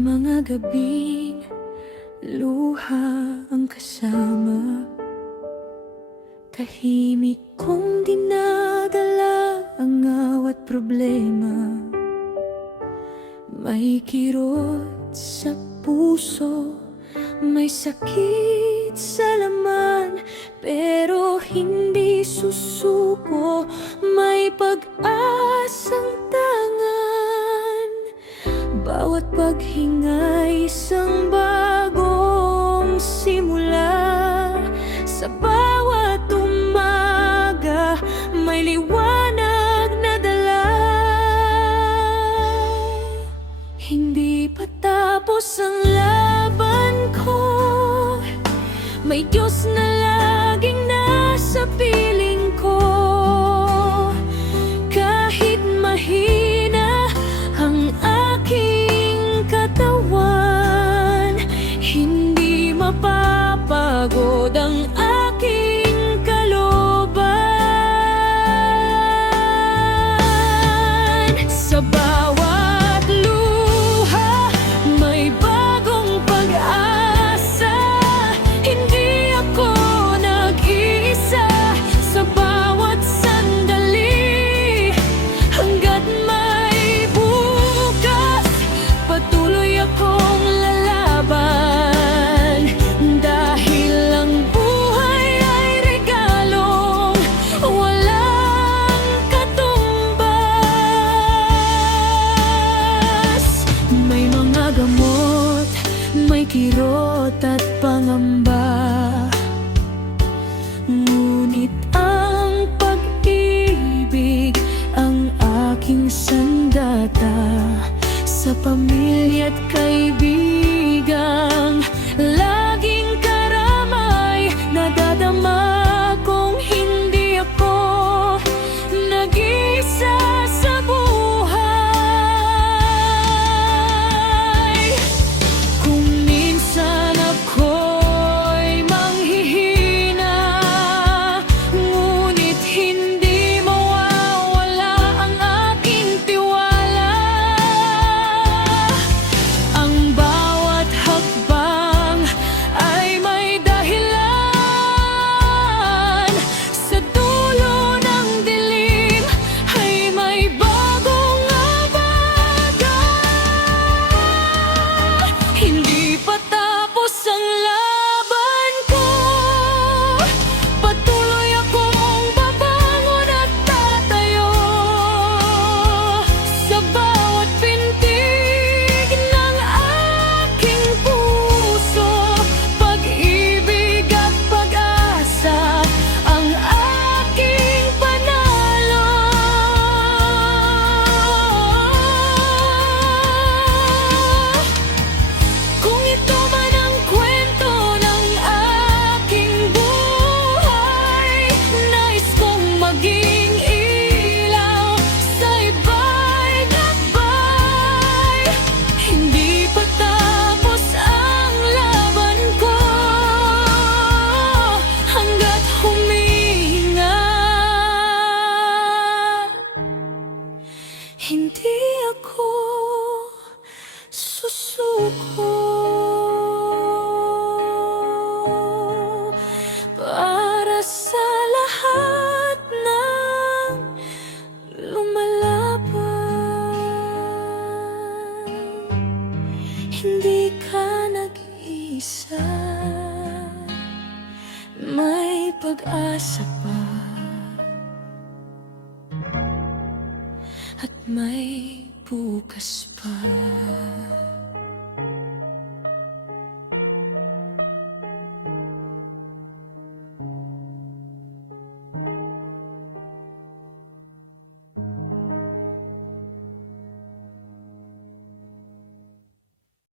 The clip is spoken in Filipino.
mga gabing luha ang kasama, tahimik kong dinadala ang awat problema. May kirot sa puso, may sakit sa laman, pero hindi susuko, may pag-asang tangan. Bawat paghinga'y isang bagong simula, sa bawat umaga may liwanag na dala. Hindi pa tapos ang laban ko, may Diyos na laging nasa piling ko. Kahit mahina ang aking katawan, hindi mapapagod ang aking kalooban. Sa bawat luha may bagong pag-asa, hindi ako nag-iisa. Sa bawat sandali, hanggat may bukas, patuloy akong lalaban. Dahil ang buhay ay regalong walang katumbas. May mga gamot, may kirot at pangamba, ngunit ang pag-ibig ang aking sandata. Sa pamilya't kaibigang laging karamay, nadadama kong hindi ako nag-iisa sa buhay. Kung minsan ako'y manghihina, ngunit hindi mawawala ang aking tiwala. Ang bawat hakbang ay may dahilan, sa dulo ng dilim ay may bagong abada. Hindi pa tapos ang laban ko, patuloy akong babangon at tatayo. Sa bawat pintig ng aking puso, pag-ibig at pag-asa ang aking panalo. Kung ito man ang kwento ng aking buhay, nais kong maging ilaw sa iba'y gabay. Hindi pa tapos ang laban ko, hanggat humihinga. Hindi ako susuko. Para sa lahat ng lumalaban, hindi ka nag-iisa, may pag-asa pa at may bukas pa.